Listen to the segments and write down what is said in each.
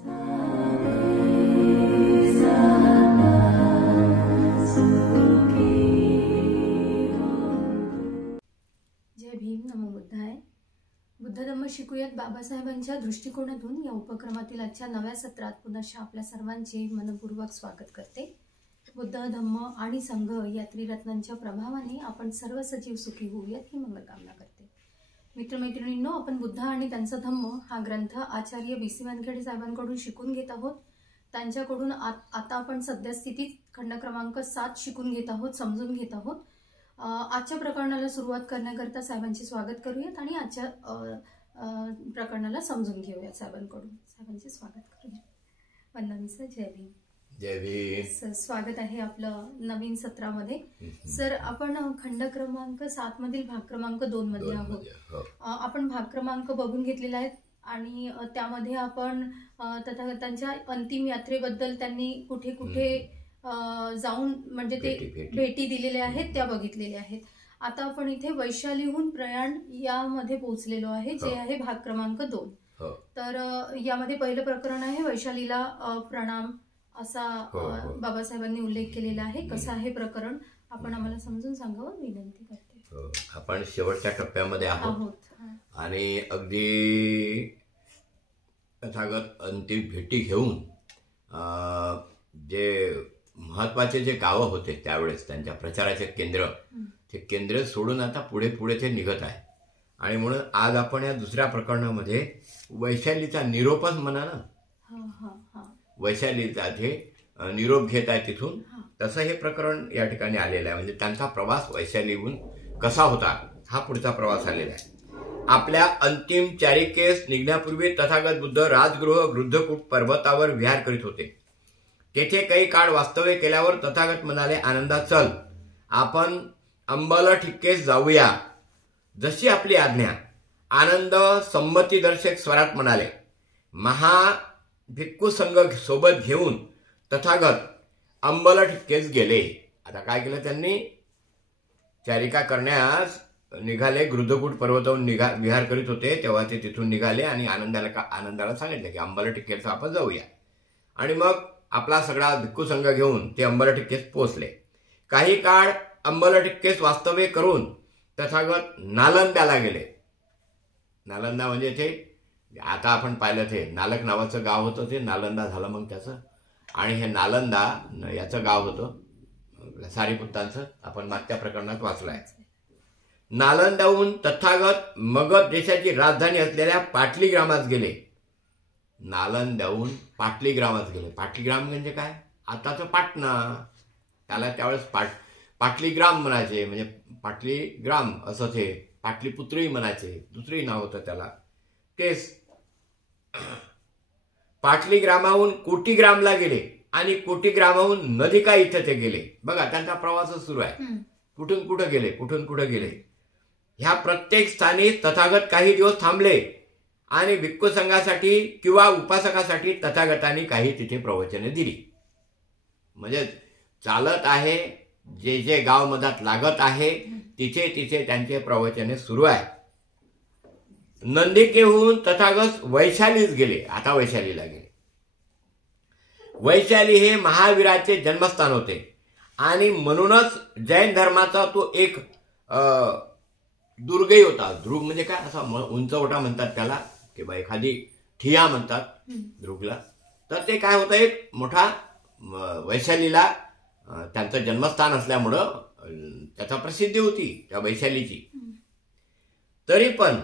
जय भीम, नमो बुद्धाय. बुद्ध धम्म शिकूयात बाबासाहेबांच्या दृष्टिकोनातून या उपक्रमातील आजच्या नव्या सत्रात पुनश्च आपल्या सर्वांचे मनपूर्वक स्वागत करते. बुद्ध धम्म आणि संघ या त्रिरत्नांच्या प्रभावाने आपण सर्व सजीव सुखी होऊयात ही मंगलकामना करते. मित्रमैत्रिणींनो, आपण बुद्ध आणि त्यांचा धम्म हा ग्रंथ आचार्य BC वानखेडे साहेबांकडून शिकून घेत आहोत. त्यांच्याकडून आता आपण सद्यस्थितीत खंड क्रमांक 7 शिकून घेत आहोत, समजून घेत आहोत. आजच्या प्रकरणाला सुरुवात करण्याकरता साहेबांचे स्वागत करूयात आणि आजच्या प्रकरणाला समजून घेऊयात साहेबांकडून. साहेबांचे स्वागत करूया. वंदना सर, जय भीम. जय भीम सर, स्वागत आहे आपलं नवीन सत्रामध्ये. सर, आपण खंड क्रमांक 7 मधील भाग क्रमांक 2 मध्ये आहोत. आपण भाग क्रमांक बघून घेतलेला आहे आणि त्यामध्ये आपण तथागतांच्या अंतिम यात्रेबद्दल त्यांनी कुठे कुठे जाऊन म्हणजे ते भेटी दिलेल्या आहेत त्या बघितलेल्या आहेत. आता आपण इथे वैशालीहून प्रयाण यामध्ये पोहोचलेलो आहे, जे आहे भाग क्रमांक 2. तर यामध्ये पहिलं प्रकरण आहे वैशालीला प्रणाम असा बाबासाहेबांनी उल्लेख केलेला आहे. कसं आहे प्रकरण आपण आम्हाला समजून सांगावं विनंती करते. आपण शेवटच्या टप्प्यामध्ये आहोत आणि अगदी तथागत अंतिम भेटी घेऊन जे महत्वाचे जे गावं होते त्यावेळेस त्यांच्या प्रचाराचे केंद्र, ते केंद्र सोडून आता पुढे पुढे ते निघत आहे. आणि म्हणून आज आपण या दुसऱ्या प्रकरणामध्ये वैशालीचा निरोपच म्हणा ना, वैशालीचा जे निरोप घेत आहे तिथून, तसं हे प्रकरण या ठिकाणी आलेलं आहे. म्हणजे त्यांचा प्रवास वैशालीहून कसा होता हा पुढचा प्रवास आलेला आहे. आपल्या अंतिम चारिकेस निघण्यापूर्वी तथागत बुद्ध राजगृह गृद्धकूट पर्वतावर विहार करीत होते. तेथे काही काळ वास्तव्य केल्यावर तथागत म्हणाले, आनंदा चल, आपण अंबल ठिक्केस जाऊया, जशी आपली आज्ञा. आनंद संमतीदर्शक स्वरात म्हणाले. भिक्खू संघ सोबत घेऊन तथागत अंबल ठिक्केस गेले. आता काय केलं त्यांनी, चारिका करण्यास निघाले. गृद्धकूट पर्वतावरून विहार करीत होते तेव्हा ते तिथून निघाले आणि आनंदाला सांगितलं की अंबल ठिक्केस आपण जाऊया. आणि मग आपला सगळा भिक्खू संघ घेऊन ते अंबल ठिक्केस पोहोचले. काही काळ अंबल ठिक्केस वास्तव्य करून तथागत नालंद्याला गेले. नालंदा म्हणजे ते आता आपण पाहिलं ते नालक नावाचं गाव होतं, ते नालंदा झालं मग त्याचं. आणि हे नालंदा याचं गाव होतं सारीपुत्तांचं, आपण मागच्या प्रकरणात वाचलं आहे. नालंदाहून तथागत मगध देशाची राजधानी असलेल्या पाटली ग्रामात गेले. नालंदाहून पाटली ग्रामात गेले. पाटली ग्राम म्हणजे काय, आताचं पाटणा, त्याला त्यावेळेस पाटली ग्राम म्हणायचे. म्हणजे पाटली ग्राम असं ते पाटलीपुत्रही म्हणायचे, दुसरंही नाव होतं त्याला. तेच पाटली ग्रामाहून कोटी ग्रामला गेले आणि कोटी ग्रामाहून नदिका इथं ते गेले. बघा त्यांचा प्रवासच सुरू आहे. कुठून कुठं गेले, कुठून कुठं गेले. ह्या प्रत्येक स्थानी तथागत काही दिवस थांबले आणि भिक्खू संघासाठी किंवा उपासकासाठी तथागतांनी काही तिथे प्रवचने दिली. म्हणजे चालत आहे, जे जे गाव मधात लागत आहे तिथे तिथे त्यांचे प्रवचने सुरू आहे. नंदिकेहून तथागत वैशालीस गेले. आता वैशालीला गेले. वैशाली हे महावीराचे जन्मस्थान होते आणि म्हणूनच जैन धर्माचा तो एक दुर्गही होता. दुर्ग म्हणजे काय, असा उंचवटा म्हणतात त्याला, किंवा एखादी ठिया म्हणतात दुर्गला. तर ते काय होतं, एक मोठा वैशालीला त्यांचं जन्मस्थान असल्यामुळं त्याचा प्रसिद्धी होती त्या वैशालीची. तरी पण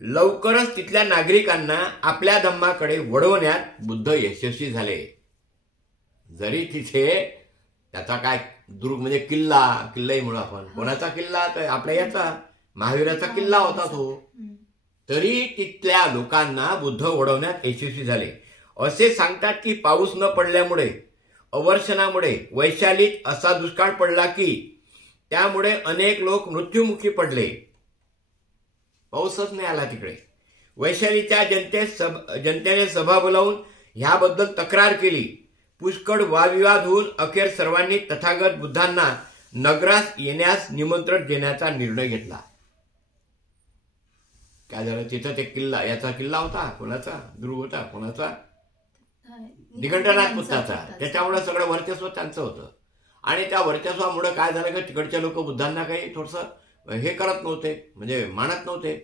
लवकरच तिथल्या नागरिकांना आपल्या धम्माकडे वळवण्यात बुद्ध यशस्वी झाले. जरी तिथे त्याचा काय दुर्ग म्हणजे किल्लाही म्हणू आपण, कोणाचा किल्ला, तर आपल्या याचा महावीराचा किल्ला होता तो, तरी तिथल्या लोकांना बुद्ध वळवण्यात यशस्वी झाले. असे सांगतात की पाऊस न पडल्यामुळे, अवर्षणामुळे वैशालीत असा दुष्काळ पडला की त्यामुळे अनेक लोक मृत्युमुखी पडले. पाऊसच नाही आला तिकडे. वैशालीच्या जनतेने सभा बोलावून ह्याबद्दल तक्रार केली. पुष्कळ वादविवाद होऊन अखेर सर्वांनी तथागत बुद्धांना नगरास येण्यास निमंत्रण देण्याचा निर्णय घेतला. काय झालं, तिथं ते किल्ला, याचा किल्ला होता, कोणाचा दुर्ग होता, कोणाचा निघंटनाथ पुत्राचा, त्याच्यामुळे सगळं वर्चस्व त्यांचं होतं. आणि त्या वर्चस्वामुळे काय झालं की तिकडचे लोक बुद्धांना काही थोडंसं हे करत नव्हते, म्हणजे मानत नव्हते.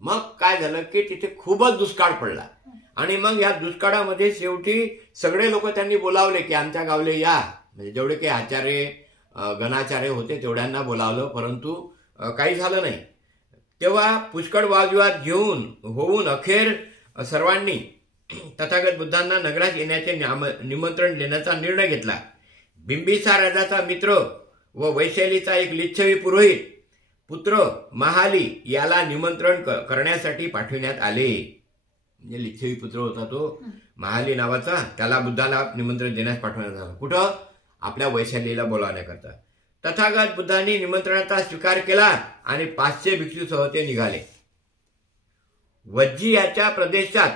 मग काय झालं की तिथे खूपच दुष्काळ पडला. आणि मग या दुष्काळामध्ये शेवटी सगळे लोक त्यांनी बोलावले की आमच्या गावले या, म्हणजे जेवढे काही आचार्य गणाचार्य होते तेवढ्यांना बोलावलं, परंतु काही झालं नाही. तेव्हा पुष्कळ वादविवाद होऊन अखेर सर्वांनी तथागत बुद्धांना नगरात येण्याचे निमंत्रण देण्याचा निर्णय घेतला. बिंबिसार राजाचा मित्र व वैशालीचा एक लिच्छवी पुरोहित पुत्र महाली याला निमंत्रण करण्यासाठी पाठविण्यात आले. म्हणजे लिच्छवी पुत्र होता तो महाली नावाचा, त्याला बुद्धाला निमंत्रण देण्यास पाठवण्यात आलं. कुठं? आपल्या वैशालीला बोलावण्याकरता. तथागत बुद्धांनी निमंत्रणाचा स्वीकार केला आणि 500 भिक्षूसह ते निघाले. वज्जी याच्या प्रदेशात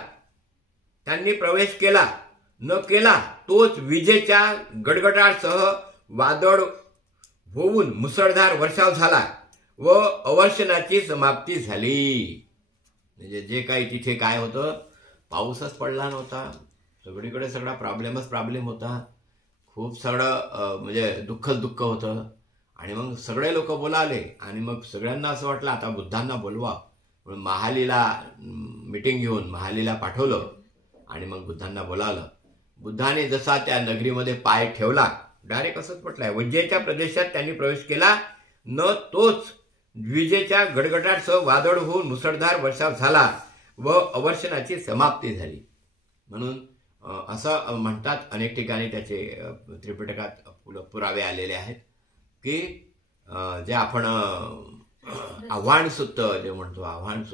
त्यांनी प्रवेश केला न केला तोच विजेच्या गडगडाटासह वादळ होऊन मुसळधार वर्षाव झाला व अवर्षणाची समाप्ती झाली. म्हणजे जे काही तिथे काय होतं, पाऊसच पडला नव्हता, सगळीकडे सगळा प्रॉब्लेम होता, खूप सगळं म्हणजे दुःख होतं. आणि मग सगळे लोक बोलावले आणि मग सगळ्यांना असं वाटलं आता बुद्धांना बोलवा, म्हणून महालीला मीटिंग घेऊन महालीला पाठवलं आणि मग बुद्धांना बोलावलं. बुद्धाने जसा त्या नगरीमध्ये पाय ठेवला, डायरेक्ट असंच म्हटलंय, वज्जेच्या प्रदेशात त्यांनी प्रवेश केला न तोच विजेच्या गडगडाटासह वादळ होऊन मुसळधार वर्षाव झाला व अवर्षणाची समाप्ती झाली. म्हणून असं म्हणतात, अनेक ठिकाणी त्याचे त्रिपिटकात पुरावे आलेले आहेत की जे आपण आव्हान सुत्त जे म्हणतो, आव्हान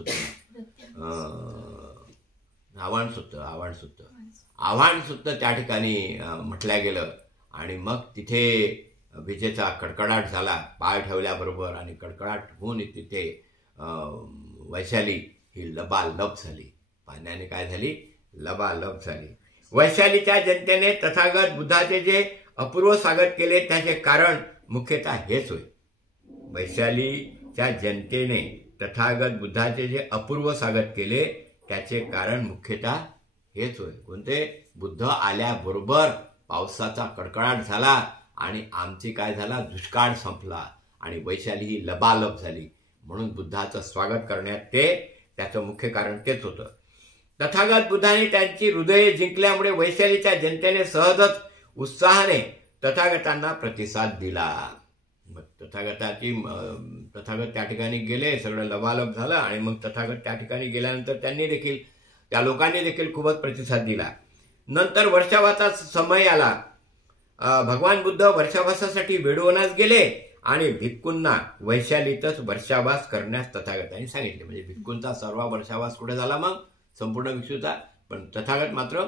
सुत्त त्या ठिकाणी म्हटल्या गेलं. आणि मग तिथे विजेचा कडकडाट झाला पाय ठेवल्याबरोबर, आणि कडकडाट होऊन तिथे वैशाली ही लबालब झाली, पाण्याने काय झाली, लबालब झाली. वैशालीच्या जनतेने तथागत बुद्धाचे जे अपूर्व स्वागत केले त्याचे कारण मुख्यतः हेच होय. वैशालीच्या जनतेने तथागत बुद्धाचे जे अपूर्व स्वागत केले त्याचे कारण मुख्यतः हेच होय. कोणते? बुद्ध आल्याबरोबर पावसाचा कडकडाट झाला आणि आमची काय झाला, दुष्काळ संपला आणि वैशाली ही लबालब झाली. म्हणून बुद्धाचं स्वागत करण्यात त्याचं मुख्य कारण तेच होतं. तथागत बुद्धाने त्यांची हृदये जिंकल्यामुळे वैशालीच्या जनतेने सहजच उत्साहाने तथागतांना प्रतिसाद दिला. मग तथागत त्या ठिकाणी गेले, सगळं लबालब झालं आणि मग तथागत त्या ठिकाणी गेल्यानंतर त्या लोकांनी देखील खूपच प्रतिसाद दिला. नंतर वर्षावाचा समय आला. भगवान बुद्ध वर्षावासासाठी वेडवनास गेले आणि भिक्खूंना वैशालीतच वर्षावास करण्यास तथागतांनी सांगितले. म्हणजे भिक्खूंचा सर्व वर्षावास कुठे झाला मग, संपूर्ण भिक्षूचा, पण तथागत मात्र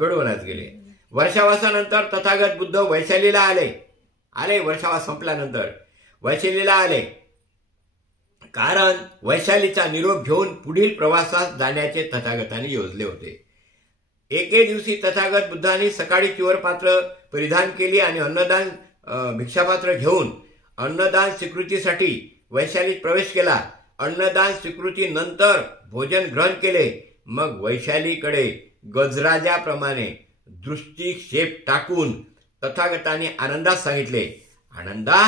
वेडवनास गेले. वर्षावासानंतर तथागत बुद्ध वैशालीला आले. वर्षावास संपल्यानंतर वैशालीला आले, कारण वैशालीचा निरोप घेऊन पुढील प्रवासात जाण्याचे तथागतांनी योजले होते. एके दिवशी तथागत बुद्धांनी सकाळी चिवर पात्र परिधान केली आणि अन्नदान भिक्षापात्र घेऊन अन्नदान स्वीकृतीसाठी वैशालीत प्रवेश केला. अन्नदान स्वीकृतीनंतर भोजन ग्रहण केले. मग वैशालीकडे गजराजाप्रमाणे दृष्टिक्षेप टाकून तथागतांनी आनंदात सांगितले, आनंदा,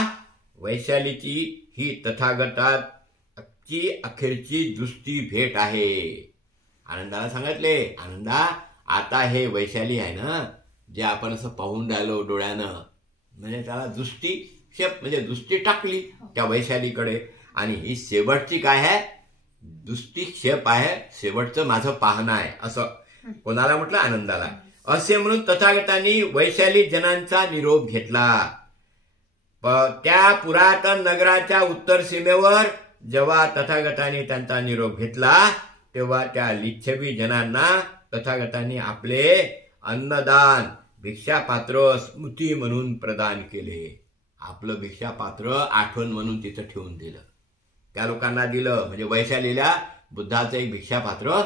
वैशालीची ही तथागताची अखेरची दृष्टी भेट आहे. आनंदाला सांगितले, आनंदा, आता हे वैशाली आहे ना, जे आपण असं पाहून राहिलो डोळ्यानं, म्हणजे त्याला दृष्टिक्षेप म्हणजे दृष्टी टाकली त्या वैशालीकडे, आणि ही शेवटची काय आहे, दृष्टिक्षेप आहे, शेवटचं माझं पाहणं आहे, असं कोणाला म्हटलं, आनंदाला. असे म्हणून तथागतांनी वैशाली जनांचा निरोप घेतला. त्या पुरातन नगराच्या उत्तर सीमेवर जेव्हा तथागतांनी त्यांचा निरोप घेतला तेव्हा त्या लिच्छवी जनांना तथागतांनी आपले अन्नदान भिक्षापात्र स्मृती म्हणून प्रदान केले. आपलं भिक्षापात्र आठवण म्हणून तिथं ठेवून दिलं, त्या लोकांना दिलं. म्हणजे वैशालीला बुद्धाचं एक भिक्षापात्र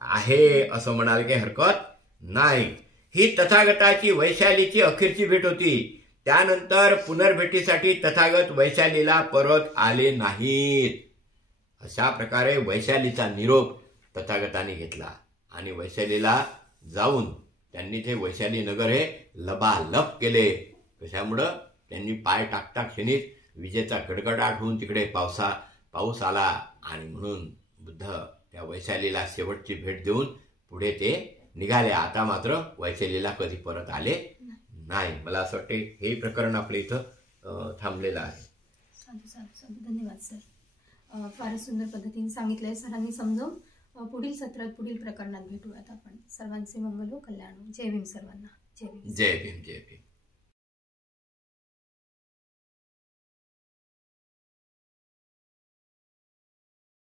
आहे असं म्हणाल काही हरकत नाही. ही तथागताची वैशालीची अखेरची भेट होती. त्यानंतर पुनर्भेटीसाठी तथागत वैशालीला परत आले नाहीत. अशा प्रकारे वैशालीचा निरोप तथागतांनी घेतला आणि वैशालीला जाऊन त्यांनी ते वैशाली नगर हे लबालब केले. कशामुळं? त्यांनी पाय टाकता क्षणीच विजेचा गडगडाट होऊन तिकडे पाऊस आला आणि म्हणून बुद्ध त्या वैशालीला शेवटची भेट देऊन पुढे ते निघाले. आता मात्र वैशालीला कधी परत आले नाही. मला असं वाटते हे प्रकरण आपल्या इथं थांबलेलं आहे. साधू साधू साधू. धन्यवाद सर. फारच सुंदर पद्धतीने सांगितलंय सरांनी समजावून. पुढील सत्रात पुढील प्रकरणात भेटूयात आपण. सर्वांचे मंगल हो, कल्याण हो. जय भीम सर्वांना. जय भीम. जय भीम. जय भीम.